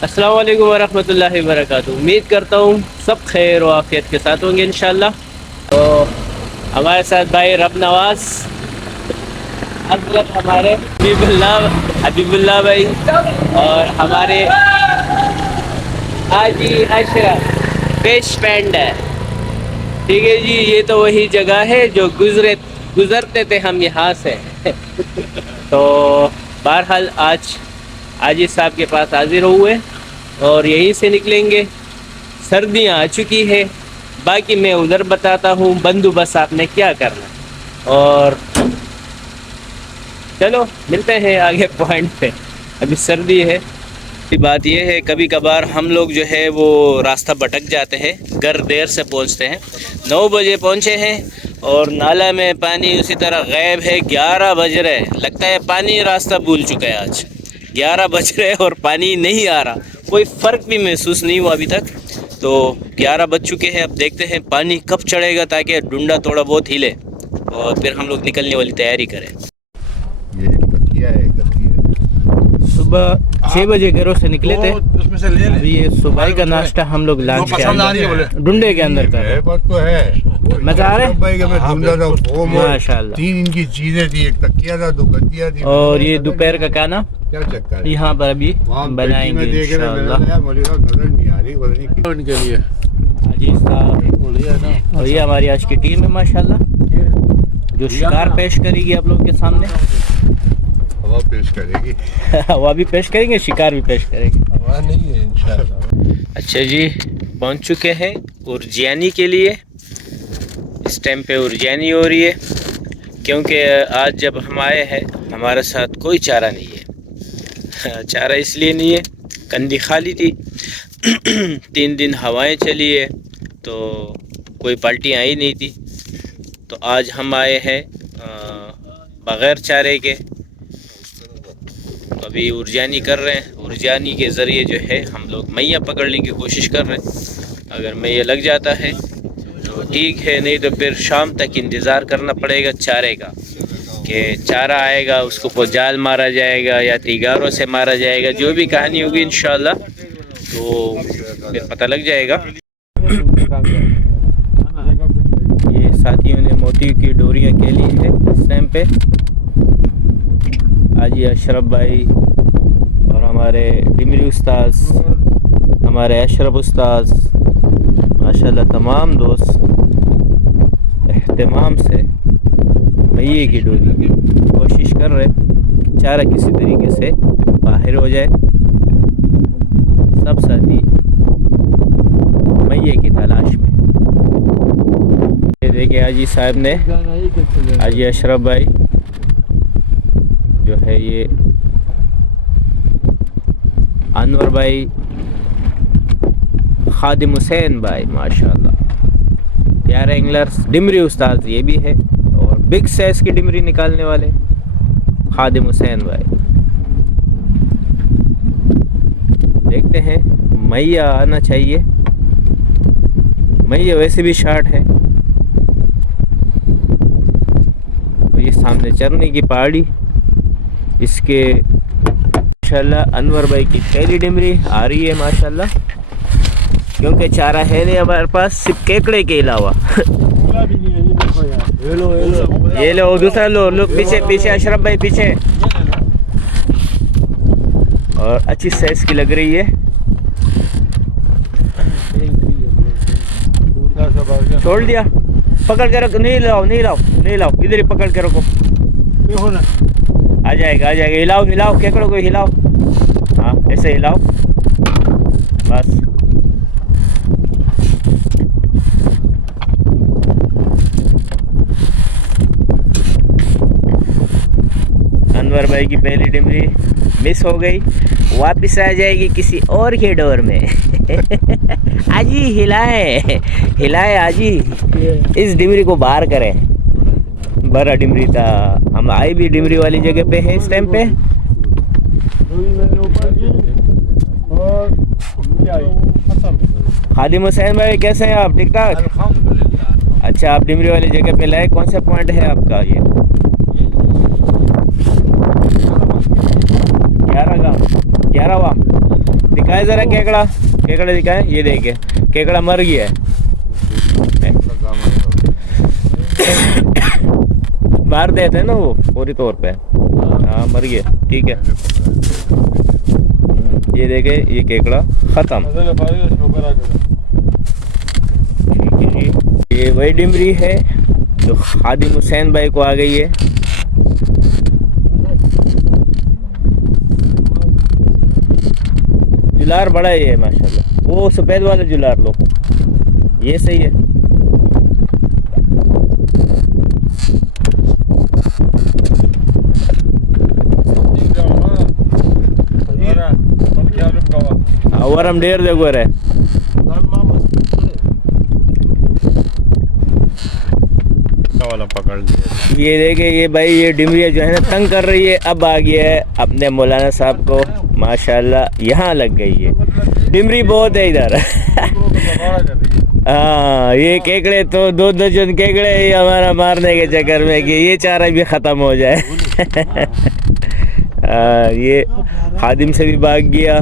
अस्सलाम वालेकुम वरहमतुल्लाहि वबरकातुहू। उम्मीद करता हूँ सब खैर व आफियत के साथ होंगे इंशाल्लाह। तो हमारे साथ भाई रब नवाज हजरत हमारे हबीबुल्लाह भाई और हमारे हाजी अशरफ पेश पेंड है। ठीक है जी, ये तो वही जगह है जो गुजरते थे हम यहाँ से। तो बहरहाल आज आजी साहब के पास हाजिर हुए और यहीं से निकलेंगे। सर्दियाँ आ चुकी है, बाकी मैं उधर बताता हूँ बंदोबस्त आपने क्या करना। और चलो मिलते हैं आगे पॉइंट पे। अभी सर्दी है। बात यह है कभी कभार हम लोग जो है वो रास्ता भटक जाते हैं, घर देर से पहुंचते हैं। 9 बजे पहुंचे हैं और नाला में पानी उसी तरह गायब है। 11 बज रहे, लगता है पानी रास्ता भूल चुका है। आज 11 बज रहे और पानी नहीं आ रहा, कोई फ़र्क भी महसूस नहीं हुआ अभी तक। तो 11 बज चुके हैं, अब देखते हैं पानी कब चढ़ेगा ताकि डुंडा थोड़ा बहुत हिले और फिर हम लोग निकलने वाली तैयारी करें। ये तकिया है, सुबह 6 बजे घरों से निकले थे। अभी ये सुबह का नाश्ता हम लोग लंच के डुंडे के अंदर कर रहे हैं। बात तो है, मजा आ रहा है। भाई मैं ढूंढा था फोम और माशाल्लाह। 3 इनकी चीजें थी, एक तकिया था, 2 गद्दियां थी। और ये दोपहर का खाना क्या चक्कर है यहाँ पर अभी बनाएंगे इंशाल्लाह। मुझे नजर नहीं आ रही उनके लिए। अजीज साहब और ये हमारी आज की टीम है माशाल्लाह, जो शिकार पेश करेगी आप लोगों के सामने। हवा पेश करेगी। हवा भी पेश करेंगे, शिकार भी पेश करेंगे। हवा नहीं है इंशाल्लाह। अच्छा जी, पहुंच चुके हैं उर्जियानी के लिए। इस टाइम पे उर्जियानी हो रही है क्योंकि आज जब हम आए हैं हमारे साथ कोई चारा नहीं है। चारा इसलिए नहीं है, कंदी खाली थी। 3 दिन हवाएं चली है तो कोई पार्टी आई नहीं थी। तो आज हम आए हैं बग़ैर चारे के। अभी उर्जानी कर रहे हैं। उर्जानी के ज़रिए जो है हम लोग मैया पकड़ने की कोशिश कर रहे हैं। अगर मैया लग जाता है तो ठीक है, नहीं तो फिर शाम तक इंतज़ार करना पड़ेगा चारे का, कि चारा आएगा उसको जाल मारा जाएगा या तीगारों से मारा जाएगा। जो भी कहानी होगी इंशाल्लाह तो फिर पता लग जाएगा। ये साथियों ने मोती की डोरियाँ खेली है इस टाइम पे। हाजी अशरफ भाई और हमारे डिमरी उस्ताद, हमारे अशरफ उस्ताद माशाल्लाह तमाम दोस्त एहतमाम से मैये की डोरी कोशिश कर रहे, चारा किसी तरीके से बाहर हो जाए। सब साथी मैये की तलाश में। ये देखिए हाजी साहब ने, हाजी अशरफ भाई जो है, ये अनवर भाई, खादिम हुसैन भाई माशाल्लाह प्यारे एंगलर्स। डिमरी उस्ताद ये भी है और बिग साइज की डिमरी निकालने वाले खादिम हुसैन भाई। देखते हैं, मैया आना चाहिए। मैया वैसे भी शार्ट है। और ये सामने चरने की पहाड़ी, इसके माशाल्लाह अनवर भाई की पहली डिमरी आ रही है माशाल्लाह, क्योंकि चारा है नहीं हमारे पास सिर्फ केकड़े के अलावा। ये लो दूसरा लो पीछे पीछे अशरफ भाई पीछे। और अच्छी साइज की लग रही है। छोड़ दिया, पकड़ के रखो। नहीं लाओ, इधर ही पकड़ के रखो। आ जाएगा। हिलाओ केकड़ों को हिलाओ। हाँ ऐसे हिलाओ बस। अनवर भाई की पहली डिमरी मिस हो गई, वापस आ जाएगी किसी और के डोर में। आजी हिलाए आजी, इस डिमरी को बाहर करें। बड़ा डिमरी था, हम आए भी डिमरी वाली जगह पे हैं इस टाइम पे। खादिम हुसैन भाई कैसे हैं आप? ठीक ठाक? अच्छा, आप डिमरी वाली जगह पे लाए, कौन सा पॉइंट है आपका? ये 11वां दिखाए जरा केकड़ा, केकड़ा दिखाए, ये देखे केकड़ा मर गया है, मार देते हैं ना वो पूरी तौर पे। हाँ मर गया, ठीक है। ये देखे ये केकड़ा खत्म, ठीक है जी। ये वही डिमरी है जो खादिम हुसैन भाई को आ गई है। जुलार बड़ा ही है माशाल्लाह, वो सफेद वाला जुलार लो, ये सही है। वरम डेर देखो रे, वाला पकड़ लिया। ये देखे ये भाई ये डिमरिया जो है ना तंग कर रही है, अब आ गया है अपने मौलाना साहब को माशाल्लाह, यहाँ लग गई है डिमरी, बहुत है इधर। हाँ ये केकड़े तो दो दर्जन केकड़े ही हमारा मारने के चक्कर में कि ये चारा भी ख़त्म हो जाए। ये खादिम से भी भाग गया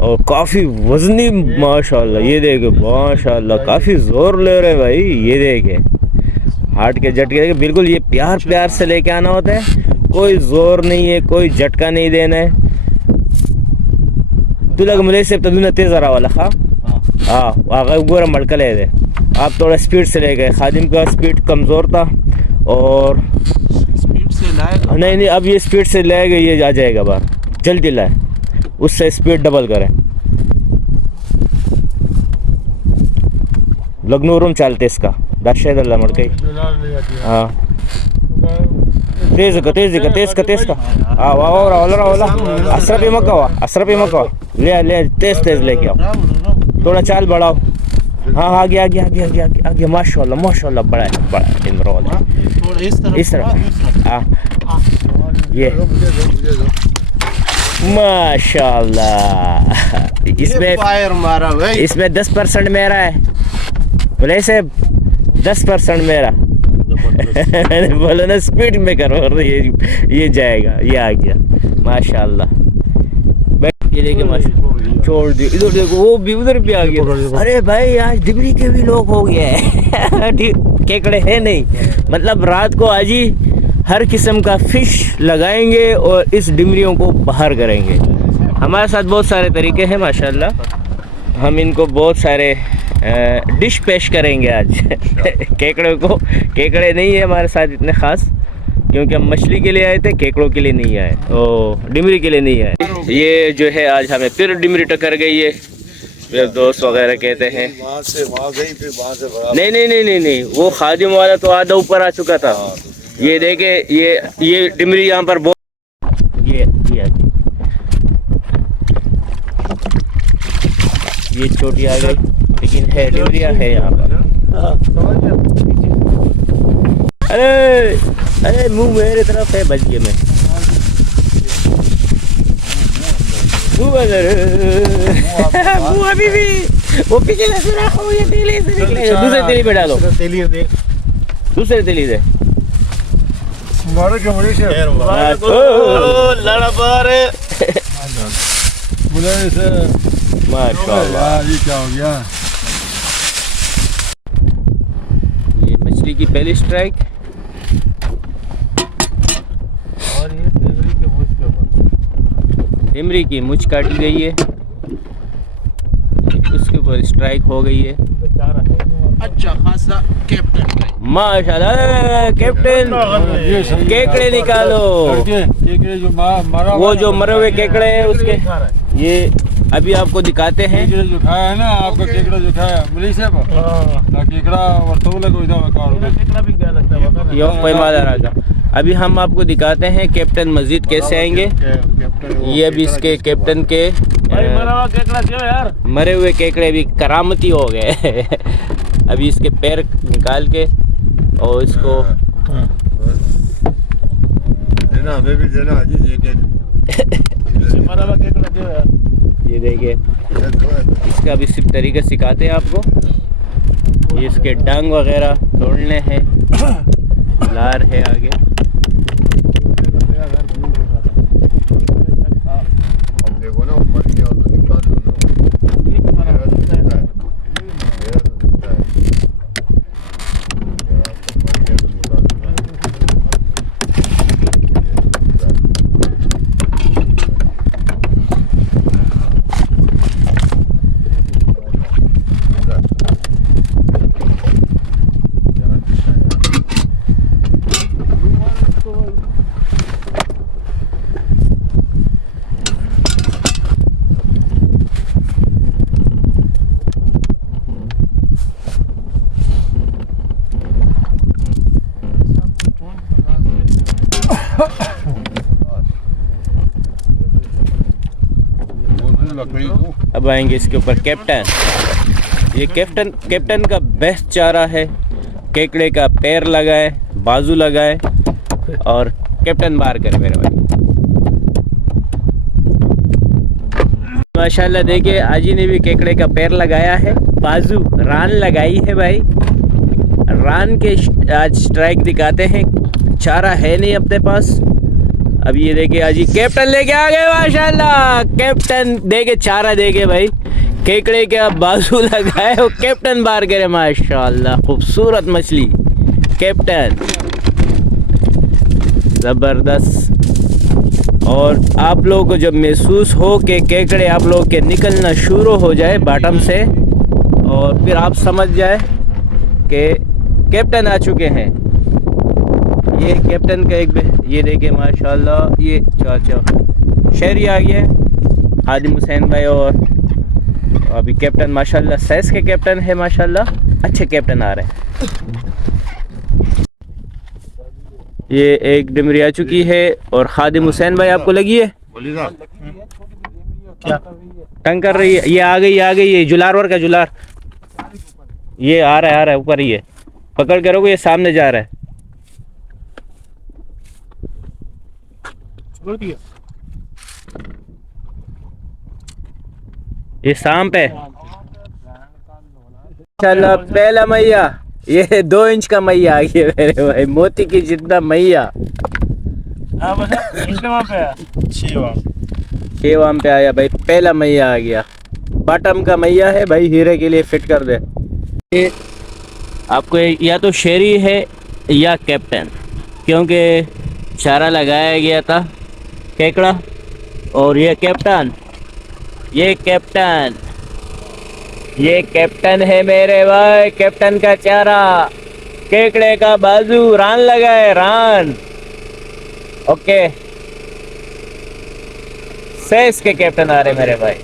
और काफ़ी वजनी माशाल्लाह, ये देखे माशाल्लाह काफ़ी ज़ोर ले रहे भाई, ये देखे हार्ट के झटके देखे, बिल्कुल ये प्यार प्यार से लेके आना होता है, कोई ज़ोर नहीं है, कोई झटका नहीं देना है। तू लग मुझे से तदुना तेज़ आ रहा वाला खा, हाँ आगे गोरा मड़का ले दे, आप थोड़ा स्पीड से ले गए, खादिम का स्पीड कमज़ोर था और स्पीड से लाएगा, नहीं अब ये स्पीड से लाएगा, ये आ जाएगा बाहर, जल्दी लाए, उससे स्पीड डबल करें। लग्नूरुम चलते इसका दाशाद अल्लाह मड़के, हाँ तेज़ का हाँ वाह असरपी मका ले तेज़ लेके आओ, थोड़ा चाल बढ़ाओ। हाँ आगे माशाल्लाह बड़ा है इमरान, इस तरफ हाँ ये माशाल्लाह, इसमें फायर मारा भाई, इसमें 10% मेरा है, बोले से 10% मेरा। मैंने बोला ना स्पीड में करो, ये जाएगा, ये आ गया माशाल्लाह। ये देखिए माशाल्लाह, छोड़ दियो, इधर देखो वो भी उधर भी आ गया। अरे भाई आज डिबरी के भी लोग हो गए हैं। केकड़े हैं नहीं, मतलब रात को आज ही हर किस्म का फिश लगाएंगे और इस डिमरियों को बाहर करेंगे। हमारे साथ बहुत सारे तरीके हैं माशाल्लाह, हम इनको बहुत सारे डिश पेश करेंगे आज। केकड़े को, केकड़े नहीं है हमारे साथ इतने ख़ास, क्योंकि हम मछली के लिए आए थे, केकड़ों के लिए नहीं आए, और डिमरी के लिए नहीं आए। ये जो है आज हमें फिर डिमरी टकर गई है, मेरे दोस्त वगैरह कहते हैं वहाँ से वहाँ गई, फिर वहाँ से बड़ा नहीं, वो खादिम वाला तो आधा ऊपर आ चुका था। ये देखे ये डिमरी यहाँ पर बहुत, ये छोटी आ गई, लेकिन है डिमरिया है यहाँ पर। अरे मुंह मेरे तरफ है, बच गया मैं, मुंह अभी भी वो पिछले से रखो, ये तेली से निकलेगा, दूसरे तेली पे डालो, दूसरे तेली से मारो क्यों मरी से लड़ा बारे बुलाए से माशाल्लाह। ये क्या हो गया? ये मछली की पहली स्ट्राइक, और ये डिमरी के मुझ के ऊपर, डिमरी की मुझ काटी गई है, उसके ऊपर स्ट्राइक हो गई है। अच्छा खासा कैप्टन माशाल्लाह कैप्टन, केकड़े निकालो, केकड़े जो मारा, वो जो मरे हुए केकड़े हैं उसके, ये अभी आपको दिखाते हैं। केकड़े जो खाया है ना, आपका केकड़ा जो खाया मिली से केकड़ा वर्तौले को इधर केकड़ा भी क्या लगता है यो पैमादा राजा। अभी हम आपको दिखाते हैं कैप्टन मजीद कैसे आएंगे। ये अभी इसके कैप्टन के केकड़ा क्यों यार, मरे हुए केकड़े भी करामती हो गए। अभी इसके पैर निकाल के और इसको देना, हमें भी देना अजी मरा हुआ केकड़ा क्यों यार, ये देखिए इसका भी सिर्फ तरीका सिखाते हैं आपको। ये इसके डांग वगैरह तोड़ने हैं, लार है आगे। देखो ना ऊपर गया तो निकाल अब आएंगे इसके ऊपर कैप्टन। ये कैप्टन का बेस्ट चारा है। केकड़े का पैर लगाए, बाजू लगाए और कैप्टन बार करे मेरे भाई। माशाल्लाह देखिए आजी ने भी केकड़े का पैर लगाया है, बाजू रान लगाई है भाई। रान के आज स्ट्राइक दिखाते हैं, चारा है नहीं अपने पास। अब ये देखिए आजी कैप्टन लेके आ गए माशाल्लाह। कैप्टन देके चारा देके भाई केकड़े का बाजू लगाए और कैप्टन बार करे माशाल्लाह। खूबसूरत मछली कैप्टन, ज़बरदस्त। और आप लोगों को जब महसूस हो कि केकड़े आप लोगों के निकलना शुरू हो जाए बॉटम से, और फिर आप समझ जाए कि कैप्टन आ चुके हैं। ये कैप्टन का एक ये देखिए माशाल्लाह, ये चाचा शहरी आ गया हादिम हुसैन भाई। और अभी कैप्टन माशाल्लाह सैस के कैप्टन है माशाल्लाह, अच्छे कैप्टन आ रहे हैं। ये एक डिमरी आ चुकी है और खादिम हुसैन भाई आपको लगी है क्या टंग कर रही है? ये आ गई ये जुलारवर का जुलार, ये आ रहा है ऊपर ही है, पकड़ करोगे ये सामने जा रहा है। ये सांप है माशाल्लाह। पहला मैया, ये 2 इंच का मैया आ गया मेरे भाई, मोती की जितना मैया। शेवाम पे आया भाई, पहला मैया आ गया। बॉटम का मैया है भाई, हीरे के लिए फिट कर दे। ये आपको या तो शेरी है या कैप्टन, क्योंकि चारा लगाया गया था केकड़ा। और ये कैप्टन ये कैप्टन है मेरे भाई। कैप्टन का चारा, केकड़े का बाजू, रान लगाए रान। ओके, सैस के कैप्टन आ रहे मेरे भाई।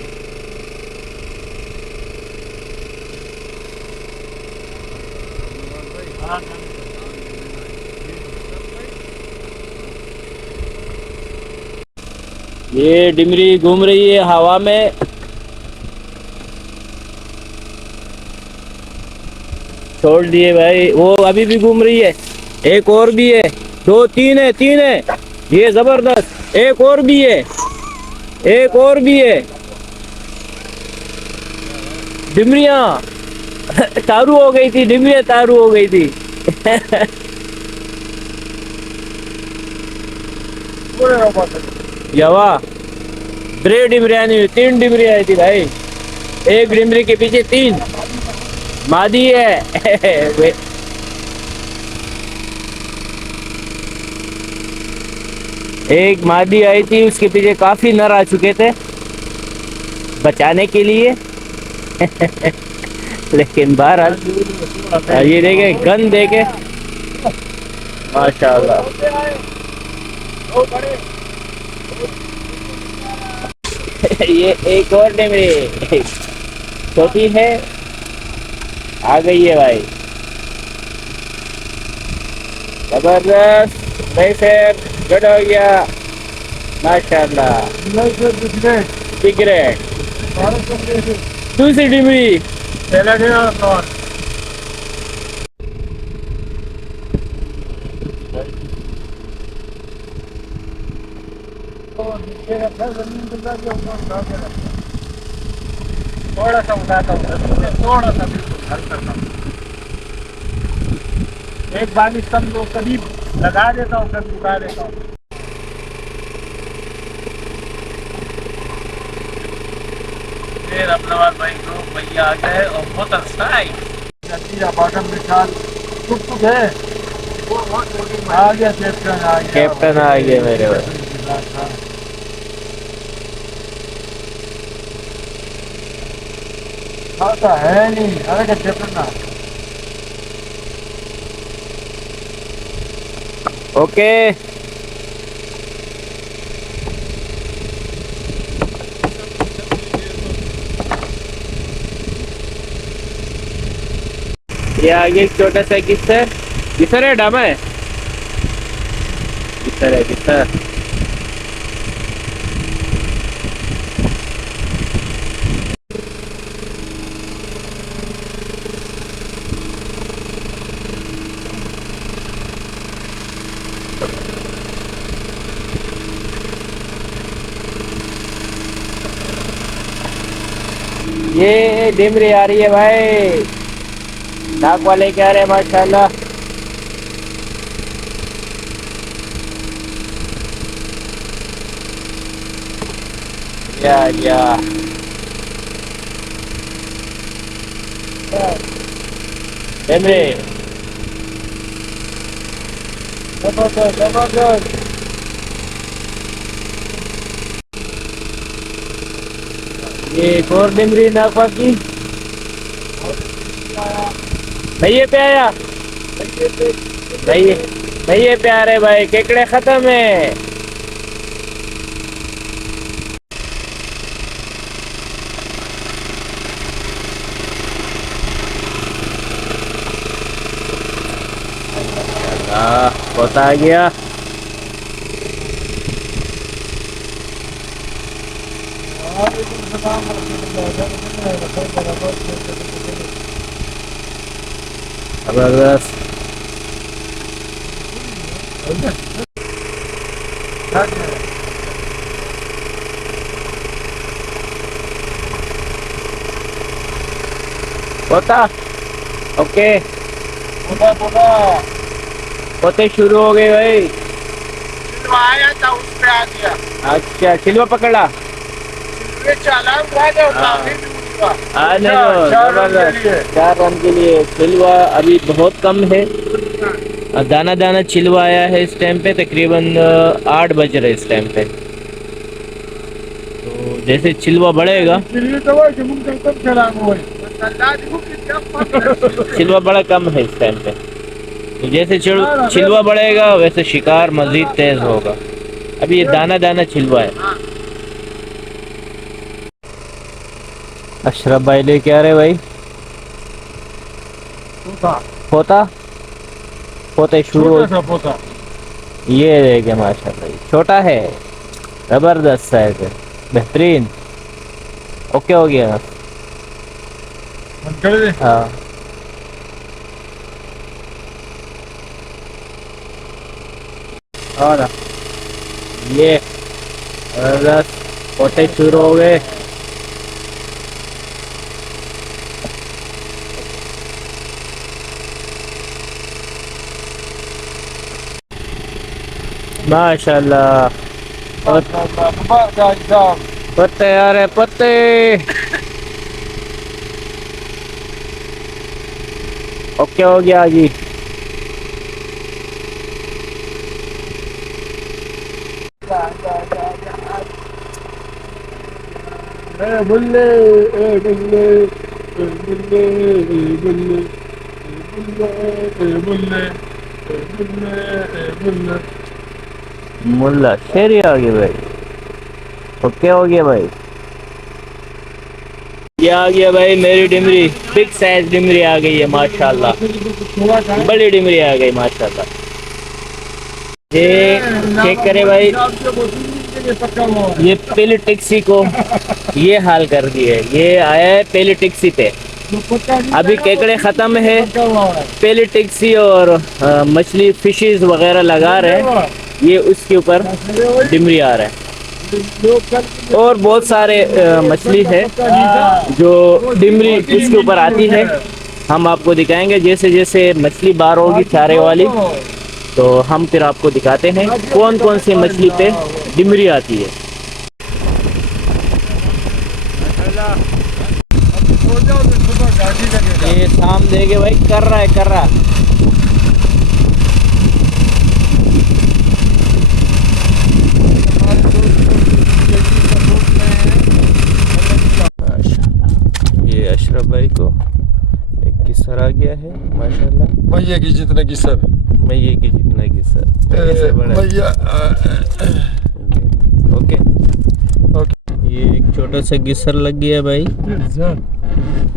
ये डिमरी घूम रही है हवा में। छोड़ दिए भाई, वो अभी भी घूम रही है। एक और भी है, 2 3 है। ये जबरदस्त, एक और भी है। डिमरियां तारू हो गई थी, डिमरियां तारू हो गई थी। यवा ब्रे डिमरियां नहीं, 3 डिमरियां आई थी भाई। एक डिमरी के पीछे 3 मादी है। एक मादी आई थी, उसके पीछे काफी नर आ चुके थे बचाने के लिए। लेकिन बहरहाल ये देखे गन देके माशाल्लाह। ये एक और डिमरी छोटी है, आ गई है भाई, जबरदस्त। नहीं सर गुड हो गया माशाल्लाह। सिगरेट दूसरी डिमरी थोड़ा सा उठाता हूँ, थोड़ा सा बिल्कुल हल्का सा। एक बार इस कम लोग कभी लगा देता हूँ, कभी उठा देता हूँ। फिर अपना भाई को भैया आ गए और बहुत अच्छा है। बॉटम में टुक है, आ गया कैप्टन आ गया मेरे भाई। है नहीं, अरे कैप्टन ना। ओके ये आगे एक छोटा सा किसर है डामा है, किसर। ये डिमरी आ रही है भाई, नाक वाले क्या रहे माशाल्लाह। या डिमरी जबरदस्त। ये एक और डिमरी नाकवा की भैया पे आया, भैया पे आ रहे भाई, केकड़े खत्म है। बहुत आ गया। जबरदस्त। होता ओके, होते शुरू हो गए भाई। आया था उस पे आ गया, अच्छा सिल्वा पकड़ा। ये चला हुआ था, काफी भी हुआ। आने दो, जबरदस्त। 4 रन के लिए सिल्वा अभी बहुत कम है। दाना दाना चिल्वा आया है इस टाइम पे, तकरीबन 8 बज रहे इस टाइम पे। तो जैसे चिल्वा बढ़ेगा, चिल्वा बड़ा कम है इस टाइम पे, तो जैसे चिल्वा बढ़ेगा वैसे शिकार मजीद तेज होगा। अभी ये दाना दाना चिल्वा है। अशरफ भाई लेके आ रहे भाई, पोते शुरू हो। ये देखे माशाल्लाह, छोटा है, जबरदस्त साइज है, बेहतरीन। ओके हो गया। हाँ और ये जबरदस्त पोते शुरू हो गए। माशाल्लाह पत्ते आ रहे, पत्ते। ओके हो गया जी। बुल्ले बुल्ले बुल्ले बुल्ले बुल्ले बुल्ले मुल्ला शेरी आ गया भाई। ओके हो गया भाई। ये आ गया भाई मेरी डिमरी, बिग साइज डिमरी आ गई है माशाल्लाह, बड़ी डिमरी आ गई माशाल्लाह। ये चेक करे भाई, ये पहले टैक्सी को ये हाल कर दिए। ये आया है पहले टैक्सी पे, अभी केकड़े ख़त्म है। पहले टैक्सी और मछली फिशेस वगैरह लगा रहे हैं, ये उसके ऊपर डिमरी आ रहा है। और बहुत सारे मछली है जो डिमरी उसके ऊपर आती है, हम आपको दिखाएंगे। जैसे जैसे मछली बार होगी चारे वाली, तो हम फिर आपको दिखाते हैं कौन कौन सी मछली पे डिमरी आती है। ये शाम देगे भाई, कर रहा है कर रहा। ये अशरफ भाई को एक किस्सर आ गया है माशाल्लाह। भैया की जितने की सर, मैये की जितना किस्सर भैया। Okay okay. ये एक छोटा सा गिसर लग गया भाई,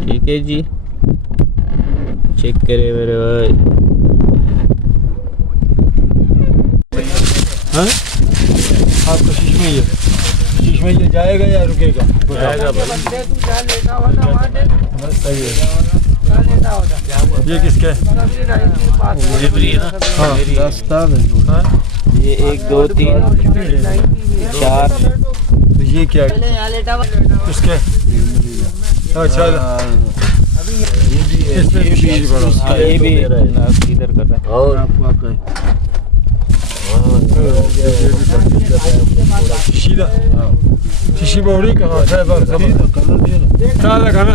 ठीक है जी। चेक करे मेरे भाई। हाँ आपको शीश में ये जाएगा या रुकेगा? जाएगा भाई। सही है। ये किसका है? ये 1 2 3 4। तो ये क्या किसके? अच्छा ये भी बड़ा हाँ, ये भी इधर कर रहा है। और आपका सीधा शीशी बोरी का है बार सब कलर दिया ना सादा खाना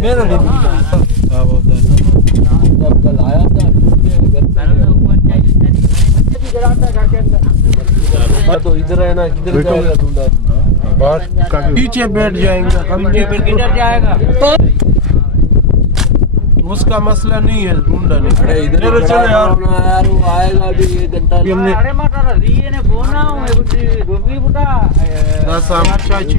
मेरा नहीं हां वो जब कल आया था तो इधर है ना किधर जाएगा ढूंढा बाहर पीछे बैठ जाएंगे किधर जाएगा उसका मसला नहीं है ढूंढा नहीं चलो चलो यार यार वो आएगा भी 1 घंटा अरे माता रीए ने बोना कुछ गोभी बुटा ना सामा चाची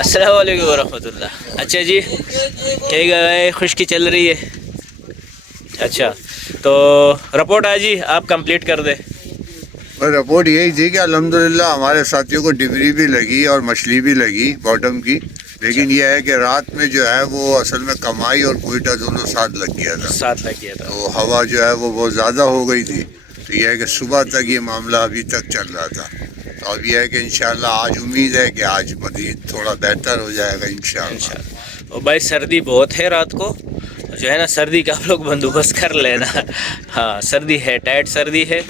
अस्सलाम वालेकुम वरहमतुल्लाह। अच्छा जी, क्या गए खुशकी चल रही है। अच्छा तो रिपोर्ट आज ही आप कंप्लीट कर दे। रिपोर्ट यही थी कि अल्हम्दुलिल्लाह हमारे साथियों को डिबरी भी लगी और मछली भी लगी बॉटम की, लेकिन यह है कि रात में जो है वो असल में कमाई और कोयटा दोनों साथ लग गया था, तो हवा जो है वो बहुत ज़्यादा हो गई थी। तो यह है कि सुबह तक ये मामला अभी तक चल रहा था। तो अब यह है कि इंशाल्लाह आज उम्मीद है कि आज मज़ीद थोड़ा बेहतर हो जाएगा इंशाल्लाह। और भाई सर्दी बहुत है, रात को जो है ना सर्दी का आप लोग बंदोबस्त कर लेना। हाँ सर्दी है, टाइट सर्दी है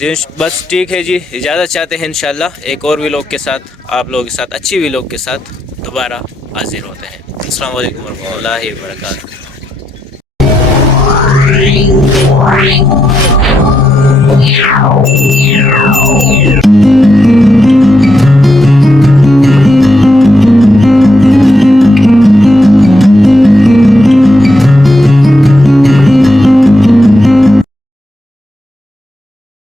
जी। बस ठीक है जी, इजाज़त चाहते हैं इंशाल्लाह एक और व्लॉग के साथ, आप लोगों के साथ अच्छी व्लॉग के साथ दोबारा हाजिर होते हैं। अस्सलाम वालेकुम वरहमतुल्लाहि वबरकातुहू।